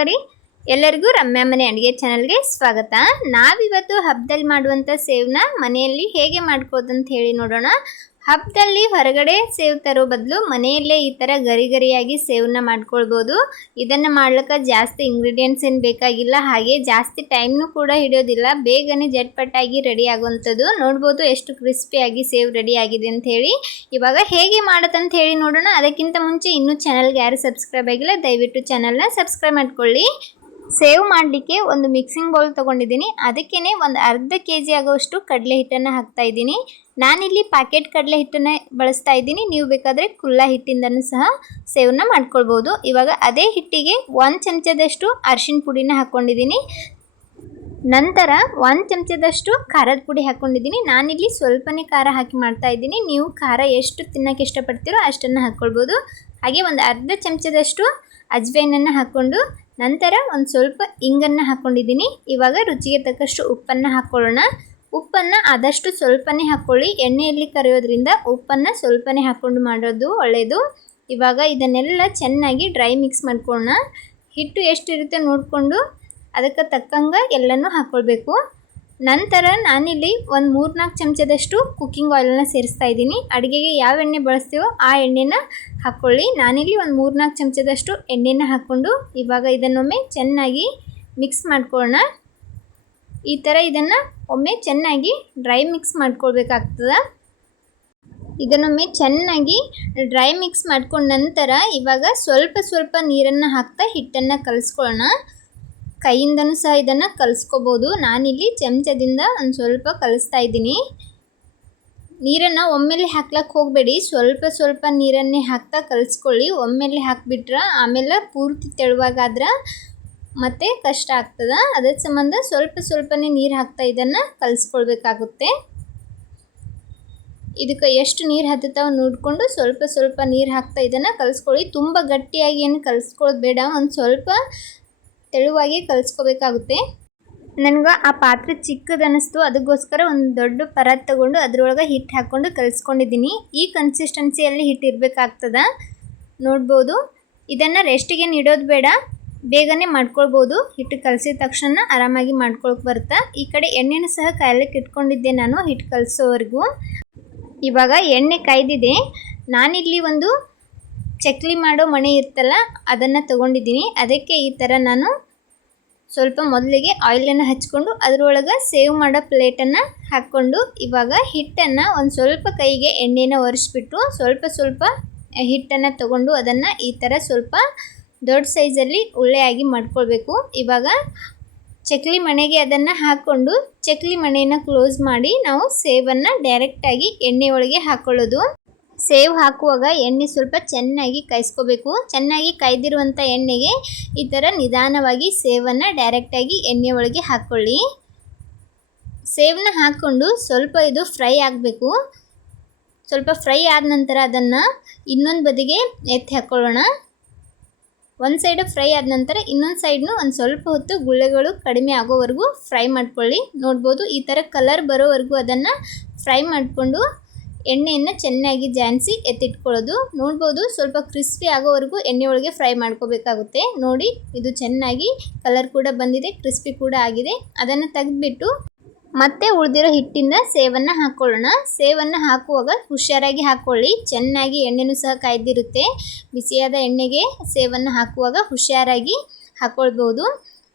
ನಮಸ್ಕಾರ ರೀ ಎಲ್ಲರಿಗೂ ರಮ್ಯಾ ಮನೆ ಅಡುಗೆ ಚಾನಲ್ಗೆ ಸ್ವಾಗತ. ನಾವಿವತ್ತು ಹಬ್ಬದಲ್ಲಿ ಮಾಡುವಂಥ ಸೇವ್ನ ಮನೆಯಲ್ಲಿ ಹೇಗೆ ಮಾಡ್ಕೋದು ಅಂತ ಹೇಳಿ ನೋಡೋಣ. ಹಬ್ಬದಲ್ಲಿ ಹೊರಗಡೆ ಸೇವ್ ತರೋ ಬದಲು ಮನೆಯಲ್ಲೇ ಈ ಥರ ಗರಿ ಗರಿಯಾಗಿ ಸೇವ್ನ ಮಾಡ್ಕೊಳ್ಬೋದು. ಇದನ್ನು ಮಾಡ್ಲಿಕ್ಕೆ ಜಾಸ್ತಿ ಇಂಗ್ರೀಡಿಯೆಂಟ್ಸ್ ಏನು ಬೇಕಾಗಿಲ್ಲ, ಹಾಗೆ ಜಾಸ್ತಿ ಟೈಮ್ನೂ ಕೂಡ ಹಿಡಿಯೋದಿಲ್ಲ. ಬೇಗನೆ ಜಟ್ಪಟ್ಟಾಗಿ ರೆಡಿ ಆಗುವಂಥದ್ದು. ನೋಡ್ಬೋದು ಎಷ್ಟು ಕ್ರಿಸ್ಪಿಯಾಗಿ ಸೇವ್ ರೆಡಿ ಆಗಿದೆ ಅಂತ ಹೇಳಿ. ಇವಾಗ ಹೇಗೆ ಮಾಡೋದಂತ ಹೇಳಿ ನೋಡೋಣ. ಅದಕ್ಕಿಂತ ಮುಂಚೆ ಇನ್ನೂ ಚಾನಲ್ಗೆ ಯಾರು ಸಬ್ಸ್ಕ್ರೈಬ್ ಆಗಿಲ್ಲ ದಯವಿಟ್ಟು ಚಾನಲ್ನ ಸಬ್ಸ್ಕ್ರೈಬ್ ಮಾಡ್ಕೊಳ್ಳಿ. ಸೇವ್ ಮಾಡಲಿಕ್ಕೆ ಒಂದು ಮಿಕ್ಸಿಂಗ್ ಬೌಲ್ ತೊಗೊಂಡಿದ್ದೀನಿ. ಅದಕ್ಕೇ ಒಂದು ಅರ್ಧ kg ಆಗೋಷ್ಟು ಕಡಲೆ ಹಿಟ್ಟನ್ನು ಹಾಕ್ತಾ ಇದ್ದೀನಿ. ನಾನಿಲ್ಲಿ ಪ್ಯಾಕೆಟ್ ಕಡಲೆ ಹಿಟ್ಟನ್ನು ಬಳಸ್ತಾ ಇದ್ದೀನಿ. ನೀವು ಬೇಕಾದರೆ ಕುಲ್ಲ ಹಿಟ್ಟಿಂದನೂ ಸಹ ಸೇವನ್ನ ಮಾಡ್ಕೊಳ್ಬೋದು. ಇವಾಗ ಅದೇ ಹಿಟ್ಟಿಗೆ 1 ಚಮಚದಷ್ಟು ಅರಿಶಿನ ಪುಡಿನ ಹಾಕ್ಕೊಂಡಿದ್ದೀನಿ. ನಂತರ 1 ಚಮಚದಷ್ಟು ಖಾರದ ಪುಡಿ ಹಾಕ್ಕೊಂಡಿದ್ದೀನಿ. ನಾನಿಲ್ಲಿ ಸ್ವಲ್ಪನೇ ಖಾರ ಹಾಕಿ ಮಾಡ್ತಾ ಇದ್ದೀನಿ. ನೀವು ಖಾರ ಎಷ್ಟು ತಿನ್ನೋಕ್ಕೆ ಇಷ್ಟಪಡ್ತೀರೋ ಅಷ್ಟನ್ನು ಹಾಕ್ಕೊಳ್ಬೋದು. ಹಾಗೆ ಒಂದು ಅರ್ಧ ಚಮಚದಷ್ಟು ಅಜ್ವೈನನ್ನು ಹಾಕ್ಕೊಂಡು ನಂತರ ಒಂದು ಸ್ವಲ್ಪ ಇಂಗನ್ನು ಹಾಕ್ಕೊಂಡಿದ್ದೀನಿ. ಇವಾಗ ರುಚಿಗೆ ತಕ್ಕಷ್ಟು ಉಪ್ಪನ್ನು ಹಾಕ್ಕೊಳ್ಳೋಣ. ಉಪ್ಪನ್ನು ಆದಷ್ಟು ಸ್ವಲ್ಪನೇ ಹಾಕ್ಕೊಳ್ಳಿ. ಎಣ್ಣೆಯಲ್ಲಿ ಕರಿಯೋದ್ರಿಂದ ಉಪ್ಪನ್ನು ಸ್ವಲ್ಪನೇ ಹಾಕ್ಕೊಂಡು ಮಾಡೋದು ಒಳ್ಳೆಯದು. ಇವಾಗ ಇದನ್ನೆಲ್ಲ ಚೆನ್ನಾಗಿ ಡ್ರೈ ಮಿಕ್ಸ್ ಮಾಡ್ಕೊಳ್ಳೋಣ. ಹಿಟ್ಟು ಎಷ್ಟಿರುತ್ತೆ ನೋಡಿಕೊಂಡು ಅದಕ್ಕೆ ತಕ್ಕಂಗೆ ಎಲ್ಲನೂ ಹಾಕ್ಕೊಳ್ಬೇಕು. ನಂತರ ನಾನಿಲ್ಲಿ ಒಂದು 3-4 ಚಮಚದಷ್ಟು ಕುಕ್ಕಿಂಗ್ ಆಯಿಲನ್ನು ಸೇರಿಸ್ತಾ ಇದ್ದೀನಿ. ಅಡುಗೆಗೆ ಯಾವ ಎಣ್ಣೆ ಬಳಸ್ತೀವೋ ಆ ಎಣ್ಣೆನ ಹಾಕ್ಕೊಳ್ಳಿ. ನಾನಿಲ್ಲಿ ಒಂದು 3-4 ಚಮಚದಷ್ಟು ಎಣ್ಣೆನ ಹಾಕ್ಕೊಂಡು ಇವಾಗ ಇದನ್ನೊಮ್ಮೆ ಚೆನ್ನಾಗಿ ಮಿಕ್ಸ್ ಮಾಡ್ಕೊಳ್ಳೋಣ. ಈ ಥರ ಇದನ್ನು ಒಮ್ಮೆ ಚೆನ್ನಾಗಿ ಡ್ರೈ ಮಿಕ್ಸ್ ಮಾಡ್ಕೊಳ್ಬೇಕಾಗ್ತದೆ. ಇದನ್ನೊಮ್ಮೆ ಚೆನ್ನಾಗಿ ಡ್ರೈ ಮಿಕ್ಸ್ ಮಾಡ್ಕೊಂಡ ನಂತರ ಇವಾಗ ಸ್ವಲ್ಪ ನೀರನ್ನು ಹಾಕ್ತಾ ಹಿಟ್ಟನ್ನು ಕಲಿಸ್ಕೊಳ್ಳೋಣ. ಕೈಯಿಂದನೂ ಸಹ ಇದನ್ನು ಕಲಿಸ್ಕೋಬೋದು. ನಾನಿಲ್ಲಿ ಚಮಚದಿಂದ ಒಂದು ಸ್ವಲ್ಪ ಕಲಿಸ್ತಾ ಇದ್ದೀನಿ. ನೀರನ್ನು ಒಮ್ಮೆಲೆ ಹಾಕ್ಲಕ್ಕೆ ಹೋಗಬೇಡಿ. ಸ್ವಲ್ಪ ನೀರನ್ನೇ ಹಾಕ್ತಾ ಕಲಿಸ್ಕೊಳ್ಳಿ. ಒಮ್ಮೆಲೆ ಹಾಕಿಬಿಟ್ರೆ ಆಮೇಲೆ ಪೂರ್ತಿ ತೆಳುವಾಗಾದ್ರೆ ಮತ್ತೆ ಕಷ್ಟ ಆಗ್ತದೆ. ಅದರ ಸಂಬಂಧ ಸ್ವಲ್ಪನೇ ನೀರು ಹಾಕ್ತಾ ಇದನ್ನು ಕಲಿಸ್ಕೊಳ್ಬೇಕಾಗುತ್ತೆ. ಇದಕ್ಕೆ ಎಷ್ಟು ನೀರು ಹತ್ತುತ್ತಾವೆ ನೋಡಿಕೊಂಡು ಸ್ವಲ್ಪ ನೀರು ಹಾಕ್ತಾ ಇದನ್ನು ಕಲಿಸ್ಕೊಳ್ಳಿ. ತುಂಬ ಗಟ್ಟಿಯಾಗಿ ಏನು ಕಲಿಸ್ಕೊಳ್ಳೋದು ಬೇಡ, ಒಂದು ಸ್ವಲ್ಪ ತೆಳುವಾಗಿ ಕಲಿಸ್ಕೋಬೇಕಾಗುತ್ತೆ. ನನಗೆ ಆ ಪಾತ್ರೆ ಚಿಕ್ಕದು ಅನ್ನಿಸ್ತು, ಅದಕ್ಕೋಸ್ಕರ ಒಂದು ದೊಡ್ಡ ಪರಾತ್ ತಗೊಂಡು ಅದರೊಳಗೆ ಹಿಟ್ಟು ಹಾಕ್ಕೊಂಡು ಕಲಿಸ್ಕೊಂಡಿದ್ದೀನಿ. ಈ ಕನ್ಸಿಸ್ಟೆನ್ಸಿಯಲ್ಲಿ ಹಿಟ್ಟು ಇರಬೇಕಾಗ್ತದೆ. ನೋಡ್ಬೋದು. ಇದನ್ನು ರೆಸ್ಟಿಗೆ ಇಡೋದು ಬೇಡ, ಬೇಗನೆ ಮಾಡ್ಕೊಳ್ಬೋದು. ಹಿಟ್ಟು ಕಲಸಿದ ತಕ್ಷಣ ಆರಾಮಾಗಿ ಮಾಡ್ಕೊಳಕ್ಕೆ ಬರುತ್ತೆ. ಈ ಕಡೆ ಎಣ್ಣೆನೂ ಸಹ ಕಾಯಲಿಕ್ಕೆ ಇಟ್ಕೊಂಡಿದ್ದೆ ನಾನು ಹಿಟ್ಟು ಕಲಿಸೋವರೆಗೂ. ಇವಾಗ ಎಣ್ಣೆ ಕಾಯ್ದಿದೆ. ನಾನಿಲ್ಲಿ ಒಂದು ಚಕ್ಲಿ ಮಾಡೋ ಮಣೆ ಇರ್ತಲ್ಲ ಅದನ್ನು ತೊಗೊಂಡಿದ್ದೀನಿ. ಅದಕ್ಕೆ ಈ ಥರ ನಾನು ಸ್ವಲ್ಪ ಮೊದಲಿಗೆ ಆಯಿಲನ್ನು ಹಚ್ಕೊಂಡು ಅದರೊಳಗೆ ಸೇವ್ ಮಾಡೋ ಪ್ಲೇಟನ್ನು ಹಾಕ್ಕೊಂಡು ಇವಾಗ ಹಿಟ್ಟನ್ನು ಒಂದು ಸ್ವಲ್ಪ ಕೈಗೆ ಎಣ್ಣೆನ ಒರೆಸ್ಬಿಟ್ಟು ಸ್ವಲ್ಪ ಹಿಟ್ಟನ್ನು ತೊಗೊಂಡು ಅದನ್ನು ಈ ಥರ ಸ್ವಲ್ಪ ದೊಡ್ಡ ಸೈಜಲ್ಲಿ ಉಳ್ಳೆಯಾಗಿ ಮಾಡ್ಕೊಳ್ಬೇಕು. ಇವಾಗ ಚಕ್ಲಿ ಮಣೆಗೆ ಅದನ್ನು ಹಾಕ್ಕೊಂಡು ಚಕ್ಲಿ ಮಣೆಯನ್ನು ಕ್ಲೋಸ್ ಮಾಡಿ ನಾವು ಸೇವನ್ನು ಡೈರೆಕ್ಟಾಗಿ ಎಣ್ಣೆ ಒಳಗೆ ಹಾಕ್ಕೊಳ್ಳೋದು. ಸೇವ್ ಹಾಕುವಾಗ ಎಣ್ಣೆ ಸ್ವಲ್ಪ ಚೆನ್ನಾಗಿ ಕಾಯಿಸ್ಕೋಬೇಕು. ಚೆನ್ನಾಗಿ ಕಾಯ್ದಿರುವಂಥ ಎಣ್ಣೆಗೆ ಈ ಥರ ನಿಧಾನವಾಗಿ ಸೇವನ್ನು ಡೈರೆಕ್ಟಾಗಿ ಎಣ್ಣೆ ಒಳಗೆ ಹಾಕ್ಕೊಳ್ಳಿ. ಸೇವನ್ನ ಹಾಕ್ಕೊಂಡು ಸ್ವಲ್ಪ ಇದು ಫ್ರೈ ಆಗಬೇಕು. ಸ್ವಲ್ಪ ಫ್ರೈ ಆದ ನಂತರ ಅದನ್ನು ಇನ್ನೊಂದು ಬದಿಗೆ ಎತ್ತಿ ಹಾಕ್ಕೊಳ್ಳೋಣ. ಒಂದು ಸೈಡು ಫ್ರೈ ಆದ ನಂತರ ಇನ್ನೊಂದು ಸೈಡ್ನು ಒಂದು ಸ್ವಲ್ಪ ಹೊತ್ತು ಗುಳ್ಳೆಗಳು ಕಡಿಮೆ ಆಗೋವರೆಗೂ ಫ್ರೈ ಮಾಡ್ಕೊಳ್ಳಿ. ನೋಡ್ಬೋದು ಈ ಥರ ಕಲರ್ ಬರೋವರೆಗೂ ಅದನ್ನು ಫ್ರೈ ಮಾಡಿಕೊಂಡು ಎಣ್ಣೆಯನ್ನು ಚೆನ್ನಾಗಿ ಜಾನ್ಸಿ ಎತ್ತಿಟ್ಕೊಳ್ಳೋದು. ನೋಡ್ಬೋದು ಸ್ವಲ್ಪ ಕ್ರಿಸ್ಪಿ ಆಗೋವರೆಗೂ ಎಣ್ಣೆ ಒಳಗೆ ಫ್ರೈ ಮಾಡ್ಕೋಬೇಕಾಗುತ್ತೆ. ನೋಡಿ ಇದು ಚೆನ್ನಾಗಿ ಕಲರ್ ಕೂಡ ಬಂದಿದೆ, ಕ್ರಿಸ್ಪಿ ಕೂಡ ಆಗಿದೆ. ಅದನ್ನು ತೆಗೆದುಬಿಟ್ಟು ಮತ್ತೆ ಉಳಿದಿರೋ ಹಿಟ್ಟಿಂದ ಸೇವನ್ನು ಹಾಕ್ಕೊಳ್ಳೋಣ. ಸೇವನ್ನು ಹಾಕುವಾಗ ಹುಷಾರಾಗಿ ಹಾಕ್ಕೊಳ್ಳಿ. ಚೆನ್ನಾಗಿ ಎಣ್ಣೆನೂ ಸಹ ಕಾಯ್ದಿರುತ್ತೆ. ಬಿಸಿಯಾದ ಎಣ್ಣೆಗೆ ಸೇವನ್ನು ಹಾಕುವಾಗ ಹುಷಾರಾಗಿ ಹಾಕ್ಕೊಳ್ಬೋದು.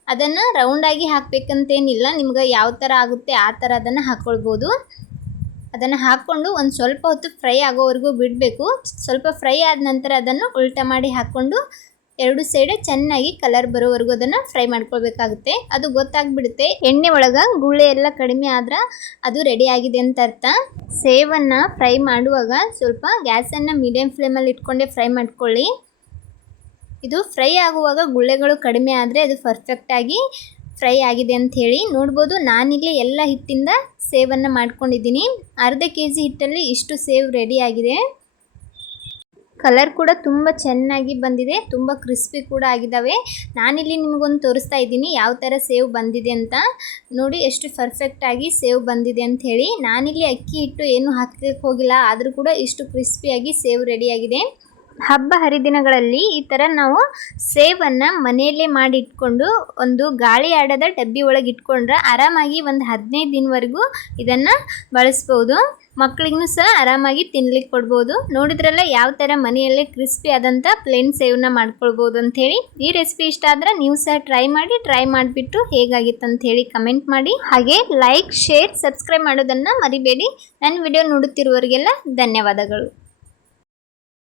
ಅದನ್ನು ರೌಂಡಾಗಿ ಹಾಕಬೇಕಂತೇನಿಲ್ಲ, ನಿಮ್ಗೆ ಯಾವ ಥರ ಆಗುತ್ತೆ ಆ ಥರ ಅದನ್ನು ಹಾಕ್ಕೊಳ್ಬೋದು. ಅದನ್ನು ಹಾಕ್ಕೊಂಡು ಒಂದು ಸ್ವಲ್ಪ ಹೊತ್ತು ಫ್ರೈ ಆಗೋವರೆಗೂ ಬಿಡಬೇಕು. ಸ್ವಲ್ಪ ಫ್ರೈ ಆದ ನಂತರ ಅದನ್ನು ಉಲ್ಟಾ ಮಾಡಿ ಹಾಕ್ಕೊಂಡು ಎರಡು ಸೈಡ್ ಚೆನ್ನಾಗಿ ಕಲರ್ ಬರೋವರೆಗೂ ಅದನ್ನು ಫ್ರೈ ಮಾಡ್ಕೊಳ್ಬೇಕಾಗುತ್ತೆ. ಅದು ಗೊತ್ತಾಗ್ಬಿಡುತ್ತೆ. ಎಣ್ಣೆ ಒಳಗೆ ಗುಳ್ಳೆ ಎಲ್ಲ ಕಡಿಮೆ ಆದ್ರೆ ಅದು ರೆಡಿ ಆಗಿದೆ ಅಂತ ಅರ್ಥ. ಸೇವನ್ನು ಫ್ರೈ ಮಾಡುವಾಗ ಸ್ವಲ್ಪ ಗ್ಯಾಸನ್ನು ಮೀಡಿಯಮ್ ಫ್ಲೇಮಲ್ಲಿ ಇಟ್ಕೊಂಡೇ ಫ್ರೈ ಮಾಡ್ಕೊಳ್ಳಿ. ಇದು ಫ್ರೈ ಆಗುವಾಗ ಗುಳ್ಳೆಗಳು ಕಡಿಮೆ ಆದರೆ ಅದು ಪರ್ಫೆಕ್ಟಾಗಿ ಫ್ರೈ ಆಗಿದೆ ಅಂತ ಹೇಳಿ. ನೋಡ್ಬೋದು ನಾನಿಲ್ಲಿ ಎಲ್ಲ ಹಿಟ್ಟಿಂದ ಸೇವನ್ನು ಮಾಡ್ಕೊಂಡಿದ್ದೀನಿ. ಅರ್ಧ kg ಹಿಟ್ಟಲ್ಲಿ ಇಷ್ಟು ಸೇವ್ ರೆಡಿ ಆಗಿದೆ. ಕಲರ್ ಕೂಡ ತುಂಬ ಚೆನ್ನಾಗಿ ಬಂದಿದೆ, ತುಂಬ ಕ್ರಿಸ್ಪಿ ಕೂಡ ಆಗಿದ್ದಾವೆ. ನಾನಿಲ್ಲಿ ನಿಮಗೊಂದು ತೋರಿಸ್ತಾ ಇದ್ದೀನಿ ಯಾವ ಥರ ಸೇವ್ ಬಂದಿದೆ ಅಂತ. ನೋಡಿ ಎಷ್ಟು ಪರ್ಫೆಕ್ಟಾಗಿ ಸೇವ್ ಬಂದಿದೆ ಅಂತ ಹೇಳಿ. ನಾನಿಲ್ಲಿ ಅಕ್ಕಿ ಹಿಟ್ಟು ಏನು ಹಾಕಕ್ಕೆ ಹೋಗಿಲ್ಲ, ಆದರೂ ಕೂಡ ಇಷ್ಟು ಕ್ರಿಸ್ಪಿಯಾಗಿ ಸೇವ್ ರೆಡಿಯಾಗಿದೆ. ಹಬ್ಬ ಹರಿದಿನಗಳಲ್ಲಿ ಈ ಥರ ನಾವು ಸೇವನ್ನು ಮನೆಯಲ್ಲೇ ಮಾಡಿ ಇಟ್ಕೊಂಡು ಒಂದು ಗಾಳಿ ಆಡದ ಡಬ್ಬಿ ಒಳಗೆ ಇಟ್ಕೊಂಡ್ರೆ ಆರಾಮಾಗಿ ಒಂದು 15 ದಿನವರೆಗೂ ಇದನ್ನು ಬಳಸ್ಬೋದು. ಮಕ್ಕಳಿಗೂ ಸಹ ಆರಾಮಾಗಿ ತಿನ್ಲಿಕ್ಕೆ ಕೊಡ್ಬೋದು. ನೋಡಿದ್ರಲ್ಲ ಯಾವ ಥರ ಮನೆಯಲ್ಲೇ ಕ್ರಿಸ್ಪಿ ಆದಂಥ ಪ್ಲೇನ್ ಸೇವನ್ನ ಮಾಡ್ಕೊಳ್ಬೋದು ಅಂಥೇಳಿ. ಈ ರೆಸಿಪಿ ಇಷ್ಟ ಆದರೆ ನೀವು ಸಹ ಟ್ರೈ ಮಾಡಿಬಿಟ್ಟು ಹೇಗಾಗಿತ್ತು ಅಂಥೇಳಿ ಕಮೆಂಟ್ ಮಾಡಿ. ಹಾಗೆ ಲೈಕ್, ಶೇರ್, ಸಬ್ಸ್ಕ್ರೈಬ್ ಮಾಡೋದನ್ನು ಮರಿಬೇಡಿ. ನನ್ನ ವಿಡಿಯೋ ನೋಡುತ್ತಿರುವವರಿಗೆಲ್ಲ ಧನ್ಯವಾದಗಳು.